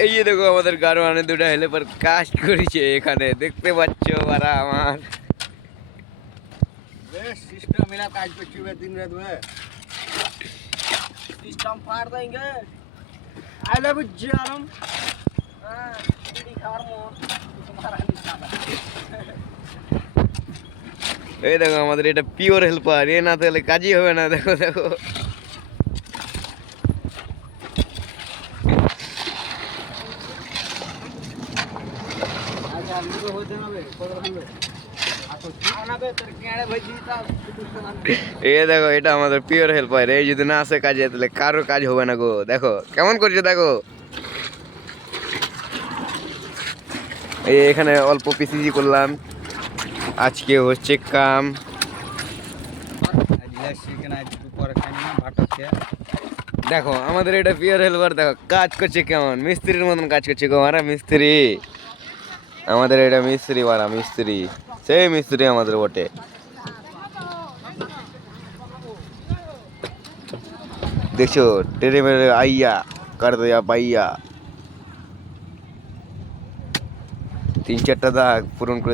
এই যে দেখো আমাদের গাড়োয়ানে দুটা হেল্পার কাজ করেছে এখানে দেখতে পাচ্ছ ওরা আমার सिस्टम मेरा काज पे चुवे दिन रात में सिस्टम फाड़ देंगे आई लव जानम हां बीड़ी खार मोर तुम्हारा निशाना এই দেখো আমাদের এটা পিওর হেল্পার এ না তাহলে কাজই হবে না দেখো দেখো আচ্ছা আমি তো হতে হবে কত হবে এ দেখো এটা আমাদের পিওর হেল্পার এই যদি না আসে কাজে তাহলে কারোর কাজ হবে না গো দেখো কেমন করছে দেখো এই এখানে অল্প পিসিজি করলাম আজকে হচ্ছে কাম দেখো আমাদের এটা পিওর হেল্পার দেখো কাজ করছে কেমন মিস্ত্রির মতন কাজ করছে গো মারা মিস্ত্রি আমাদের এটা মিস্ত্রি মারা মিস্ত্রি সেই মিস্ত্রি আমাদের বটে দেখছো টেরে মেরে আইয়া কার দেয়া পাইয়া 3-4টা দাগ পূরণ করে